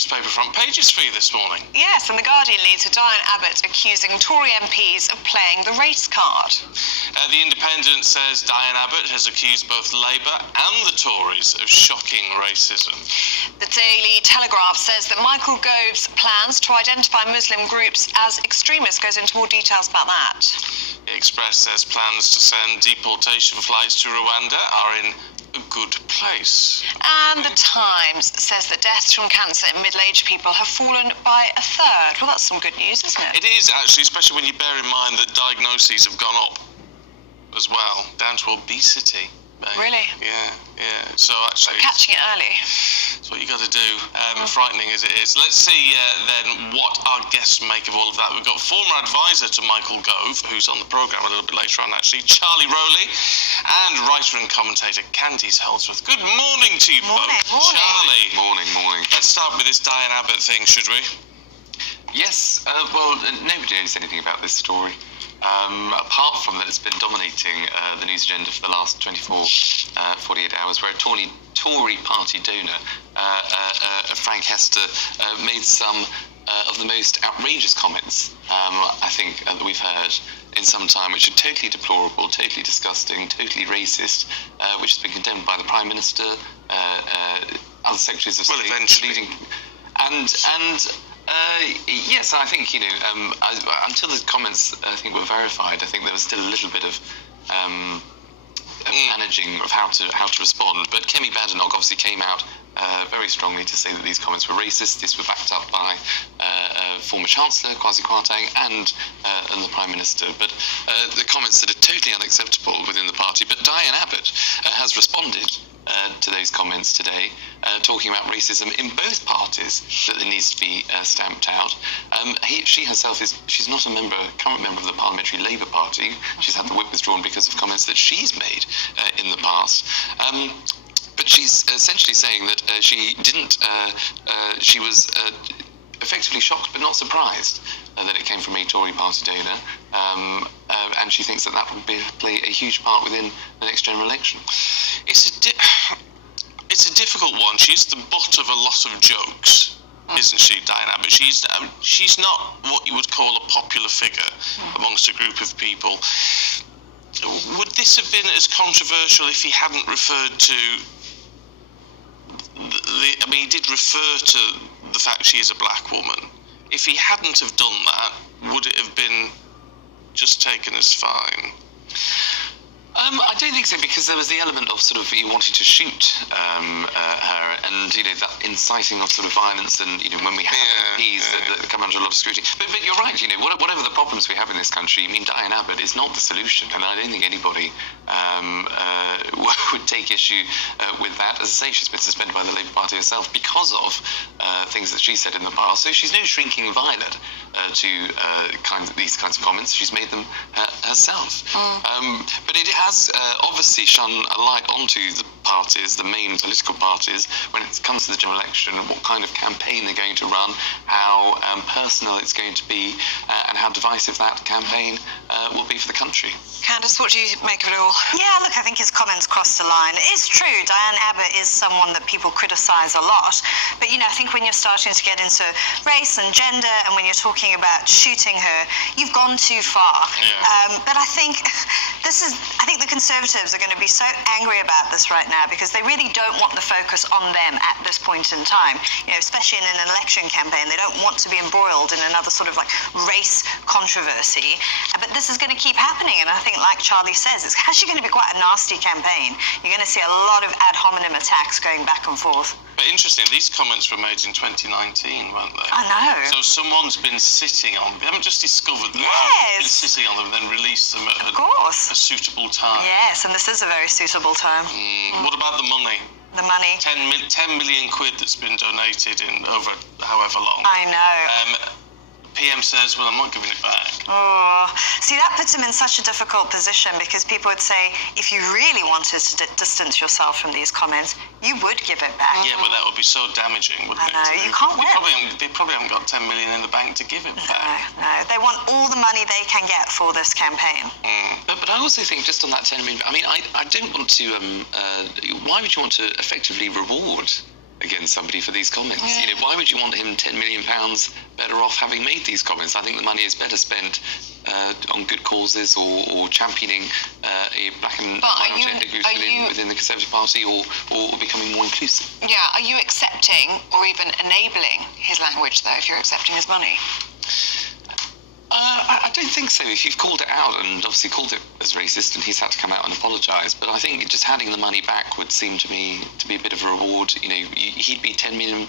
newspaper front pages for you this morning. Yes, and The Guardian leads with Diane Abbott accusing Tory MPs of playing the race card. The Independent says Diane Abbott has accused both Labour and the Tories of shocking racism. The Daily Telegraph says that Michael Gove's plans to identify Muslim groups as extremists goes into more details about that. The Express says plans to send deportation flights to Rwanda are in a good place. And The Times says that deaths from cancer in middle-aged people have fallen by a third. Well, that's some good news, isn't it? It is, actually, especially when you bear in mind that diagnoses have gone up as well, down to obesity. Really? Yeah. So actually, catching it early. That's what you got to do. Frightening as it is. Let's see then what our guests make of all of that. We've got former advisor to Michael Gove, who's on the programme a little bit later on, actually, Charlie Rowley, and writer and commentator Candice Holdsworth. Good morning to you both. Morning. Charlie. Morning. Let's start with this Diane Abbott thing, should we? Yes, well, nobody knows anything about this story. Apart from that, it's been dominating the news agenda for the last 48 hours, where a Tory party donor, Frank Hester, made some of the most outrageous comments, I think, that we've heard in some time, which are totally deplorable, totally disgusting, totally racist, which has been condemned by the Prime Minister, other secretaries of state, eventually. Yes, I think, until the comments, I think, were verified, I think there was still a little bit of managing of how to respond. But Kemi Badenoch obviously came out very strongly to say that these comments were racist. This were backed up by former Chancellor Kwasi Kwarteng and the Prime Minister. But the comments that are totally unacceptable within the party. But Diane Abbott has responded to those comments today, talking about racism in both parties, that it needs to be stamped out. She herself she's not a current member of the Parliamentary Labour Party. She's had the whip withdrawn because of comments that she's made in the past. But she's essentially saying that she was effectively shocked but not surprised that it came from a Tory party donor, and she thinks that would play a huge part within the next general election. It's a difficult one. She's the butt of a lot of jokes, isn't she, Diane Abbott? She's not what you would call a popular figure amongst a group of people. Would this have been as controversial if he hadn't referred to he did refer to the fact she is a black woman. If he hadn't have done that, would it have been just taken as fine? I don't think so, because there was the element of sort of you wanting to shoot her, and that inciting of sort of violence, and when we have MPs that come under a lot of scrutiny. But you're right. Whatever the problems we have in this country, Diane Abbott is not the solution, and I don't think anybody would take issue with that. As I say, she's been suspended by the Labour Party herself because of things that she said in the past. So she's no shrinking violet to these kinds of comments. She's made them herself. But it has obviously shone a light onto the parties, the main political parties, when it comes to the general election, and what kind of campaign they're going to run, how personal it's going to be, and how divisive that campaign will be for the country. Candice, what do you make of it all? Yeah, look, I think his comments crossed the line. It's true, Diane Abbott is someone that people criticise a lot, but I think when you're starting to get into race and gender, and when you're talking about shooting her, you've gone too far. But I think the Conservatives are going to be so angry about this right now, because they really don't want the focus on them at this point in time. Especially in an election campaign, they don't want to be embroiled in another sort of race controversy. But this is going to keep happening, and I think, like Charlie says, it's actually going to be quite a nasty campaign. You're going to see a lot of ad hominem attacks going back and forth. But interesting, these comments were made in 2019, weren't they? I know. So someone's been sitting on them. They haven't just discovered them. Yes. Been sitting on them and then released them at a suitable time. Yes, and this is a very suitable time. What about the money? The money. 10 million quid that's been donated in over however long. I know. PM says, well, I'm not giving it back. Oh, see, that puts him in such a difficult position, because people would say, if you really wanted to distance yourself from these comments, you would give it back. Yeah, but that would be so damaging, wouldn't it? I know, you can't win. They probably haven't got 10 million in the bank to give it back. No, they want all the money they can get for this campaign. But I also think, just on that 10 million, I don't want to, why would you want to effectively reward against somebody for these comments. You know, why would you want him £10 million better off having made these comments? I think the money is better spent on good causes or championing a black and minority ethnic groups within the Conservative Party or becoming more inclusive. Yeah, are you accepting or even enabling his language, though, if you're accepting his money? I don't think so. If you've called it out and obviously called it as racist, and he's had to come out and apologise, but I think just handing the money back would seem to me to be a bit of a reward. You know, he'd be £10 million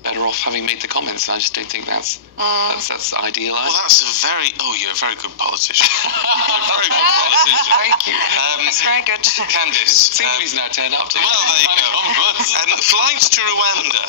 better off having made the comments, and I just don't think that's ideal. Well, that's you're a very good politician. You're a very good politician. Thank you. That's very good. Candice. He's now turned up to. Well, there you go. Flights to Rwanda.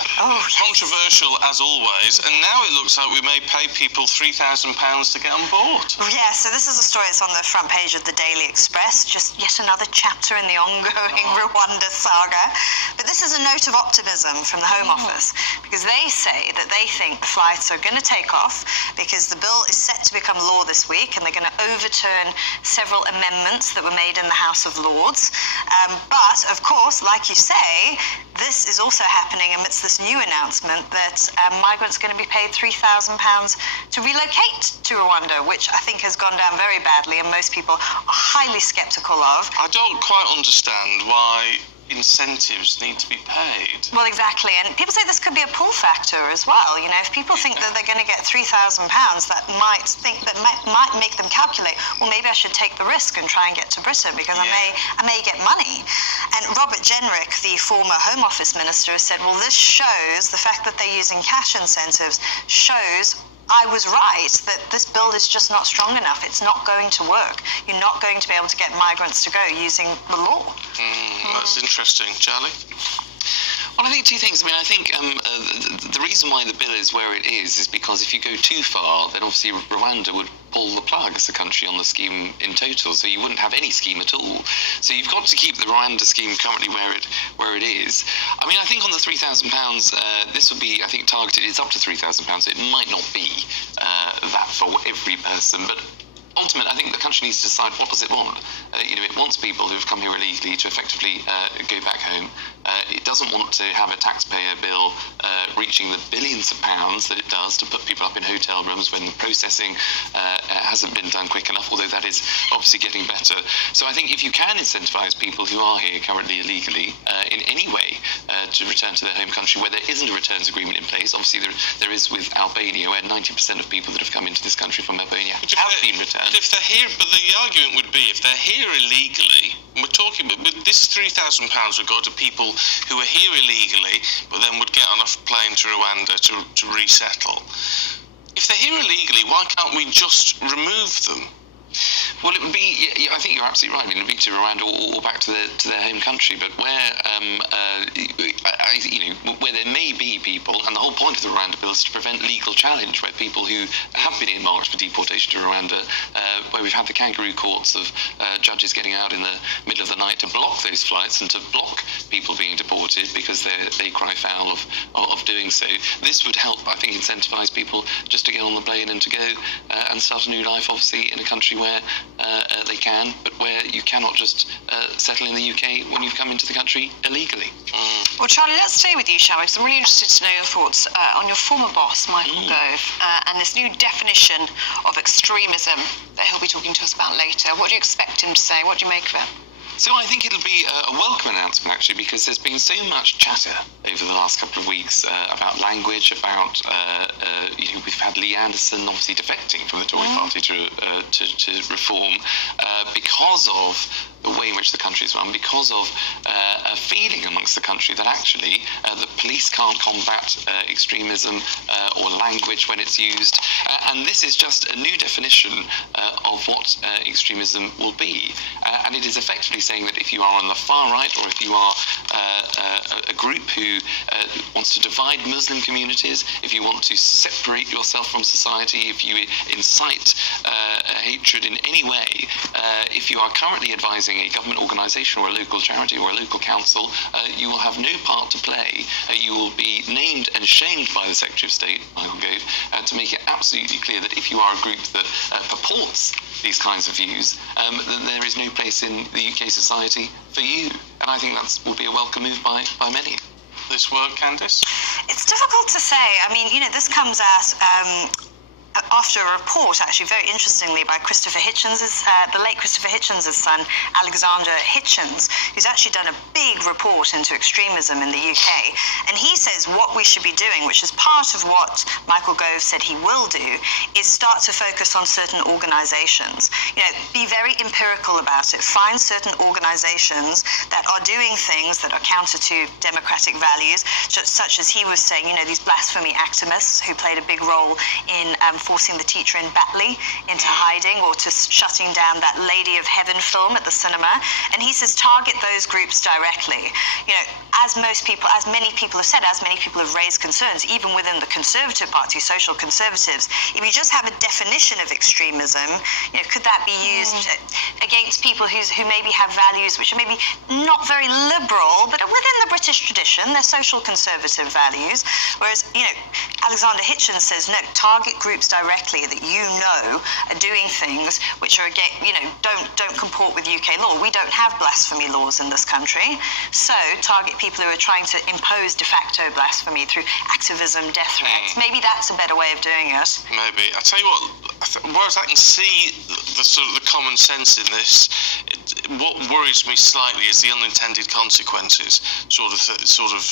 Controversial as always, and now it looks like we may pay people £3,000 to get on board. Yeah, so this is a story that's on the front page of the Daily Express, just yet another chapter in the ongoing Rwanda saga. But this is a note of optimism from the Home Office, because they say that they think the flights are going to take off because the bill is set to become law this week, and they're going to overturn several amendments that were made in the House of Lords. But, of course, like you say, this is also happening amidst this new announcement that migrants are going to be paid £3,000 to relocate to Rwanda, which I think has gone down very badly and most people are highly sceptical of. I don't quite understand why incentives need to be paid. Well, exactly, and people say this could be a pull factor as well. You know, if people think that they're going to get £3,000, that might make them calculate, well, maybe I should take the risk and try and get to Britain because I may get money. And Robert Jenrick, the former Home Office Minister, has said, well, this shows, the fact that they're using cash incentives shows I was right, that this bill is just not strong enough. It's not going to work. You're not going to be able to get migrants to go using the law. That's interesting. Charlie? Well, I think two things. I mean, I think the reason why the bill is where it is because if you go too far, then obviously Rwanda would pull the plug as a country on the scheme in total, so you wouldn't have any scheme at all. So you've got to keep the Rwanda scheme currently where it is. I mean, I think on the £3,000, this would be, I think, targeted. It's up to £3,000. It might not be that for every person, but ultimately, I think the country needs to decide what does it want. It wants people who have come here illegally to effectively go back home. It doesn't want to have a taxpayer bill reaching the billions of pounds that it does to put people up in hotel rooms when the processing hasn't been done quick enough, although that is obviously getting better. So I think if you can incentivise people who are here currently illegally in any way to return to their home country where there isn't a returns agreement in place, obviously there is with Albania, where 90% of people that have come into this country from Albania have been returned. But if they're here, the argument would be if they're here illegally, we're talking, but this £3,000 would go to people who are here illegally, but then would get on a plane to Rwanda to resettle. If they're here illegally, why can't we just remove them? Well, it would be. I think you're absolutely right. I mean, it would be to Rwanda or back to their home country. But where, where there may be people, and the whole point of the Rwanda bill is to prevent legal challenge, where people who have been earmarked for deportation to Rwanda, where we've had the kangaroo courts of judges getting out in the middle of the night to block those flights and to block people being deported because they cry foul of doing so. This would help, I think, incentivise people just to get on the plane and to go and start a new life, obviously, in a country where they can, but where you cannot just settle in the UK when you've come into the country illegally. Well, Charlie, let's stay with you, shall we? Because I'm really interested to know your thoughts on your former boss, Michael Gove, and this new definition of extremism that he'll be talking to us about later. What do you expect him to say? What do you make of it? So I think it'll be a welcome announcement, actually, because there's been so much chatter over the last couple of weeks about language, about, we've had Lee Anderson obviously defecting from the Tory party to reform because of the way in which the country is run, because of a feeling amongst the country that actually the police can't combat extremism or language when it's used. And this is just a new definition of what extremism will be. And it is effectively saying that if you are on the far right, or if you are a group who wants to divide Muslim communities, if you want to separate yourself from society, if you incite hatred in any way, if you are currently advising a government organisation or a local charity or a local council, you will have no part to play. You will be named and shamed by the Secretary of State, Michael Gove, to make it absolutely clear that if you are a group that purports these kinds of views, then there is no place in the UK society for you. And I think that will be a welcome move by many. this work, Candice? It's difficult to say. I mean, this comes after a report, actually, very interestingly, by Christopher Hitchens, the late Christopher Hitchens' son, Alexander Hitchens, who's actually done a big report into extremism in the UK. And he says what we should be doing, which is part of what Michael Gove said he will do, is start to focus on certain organisations. Be very empirical about it. Find certain organisations that are doing things that are counter to democratic values, such as he was saying, these blasphemy activists who played a big role in forcing the teacher in Batley into hiding, or to shutting down that Lady of Heaven film at the cinema. And he says target those groups directly. As many people have said, as many people have raised concerns, even within the Conservative Party, social conservatives, if you just have a definition of extremism, could that be used against people who maybe have values which are maybe not very liberal, but are within the British tradition, they're social conservative values? Whereas, Alexander Hitchens says, no, target groups directly that are doing things which are, don't comport with UK law. We don't have blasphemy laws in this country, so target people who are trying to impose de facto blasphemy through activism, death threats. Maybe that's a better way of doing it. Maybe. I tell you what, whereas I can see the sort of the common sense in this, what worries me slightly is the unintended consequences sort of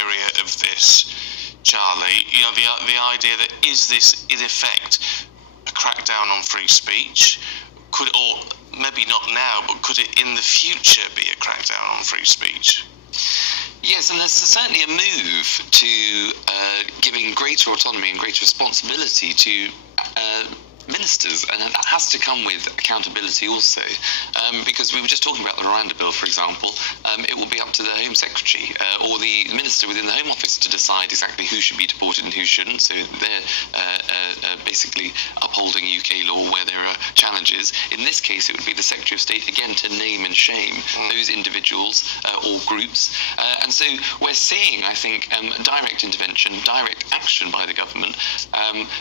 area of this, Charlie. The idea that is this in effect a crackdown on free speech? Could it, or maybe not now, but could it in the future be a crackdown on free speech? Yes, and there's certainly a move to giving greater autonomy and greater responsibility to ministers, and that has to come with accountability also, because we were just talking about the Miranda Bill, for example. It will be up to the Home Secretary or the minister within the Home Office to decide exactly who should be deported and who shouldn't, so they're basically upholding UK law where there are challenges. In this case, it would be the Secretary of State, again, to name and shame those individuals or groups. And so we're seeing, I think, direct intervention, direct action by the government.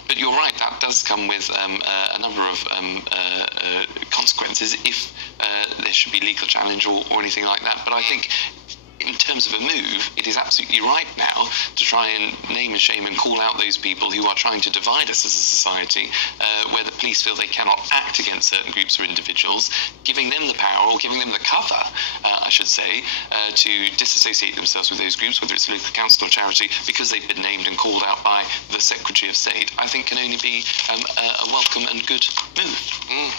But you're right, that does come with a number of consequences if there should be legal challenge or anything like that. But I think in terms of a move, it is absolutely right now to try and name and shame and call out those people who are trying to divide us as a society, where the police feel they cannot act against certain groups or individuals, giving them the power, or giving them the cover, I should say, to disassociate themselves with those groups, whether it's a local council or charity, because they've been named and called out by the Secretary of State, I think can only be a welcome and good move.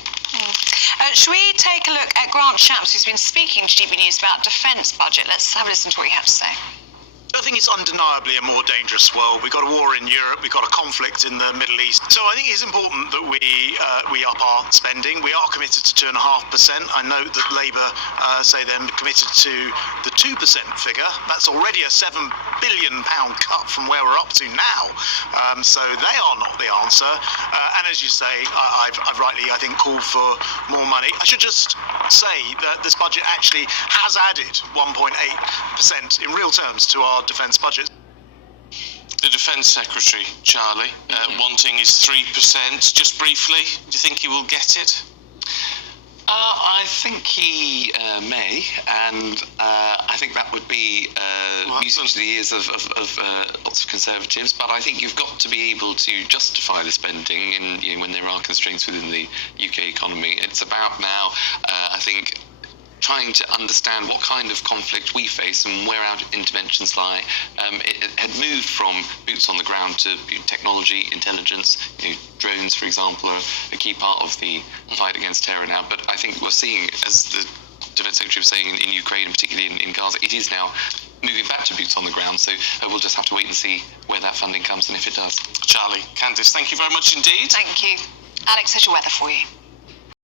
Should we take a look at Grant Shapps, who's been speaking to GBNEWS about defence budget? Let's have a listen to what he had to say. I think it's undeniably a more dangerous world. We've got a war in Europe, we've got a conflict in the Middle East. So I think it's important that we up our spending. We are committed to 2.5%. I note that Labour say they're committed to the 2% figure. That's already a £7 billion cut from where we're up to now. So they are not the answer. And as you say, I've rightly, I think, called for more money. I should just say that this budget actually has added 1.8% in real terms to our defence budget. The Defence Secretary, Charlie, wanting his 3%. Just briefly, do you think he will get it? I think he may, and I think that would be music to the ears of lots of Conservatives. But I think you've got to be able to justify the spending, and when there are constraints within the UK economy. It's about now, I think, trying to understand what kind of conflict we face and where our interventions lie. It had moved from boots on the ground to technology, intelligence. Drones, for example, are a key part of the fight against terror now. But I think we're seeing, as the Defence Secretary was saying, in Ukraine and particularly in Gaza, it is now moving back to boots on the ground. So we'll just have to wait and see where that funding comes and if it does. Charlie, Candice, thank you very much indeed. Thank you. Alex, here's your weather for you.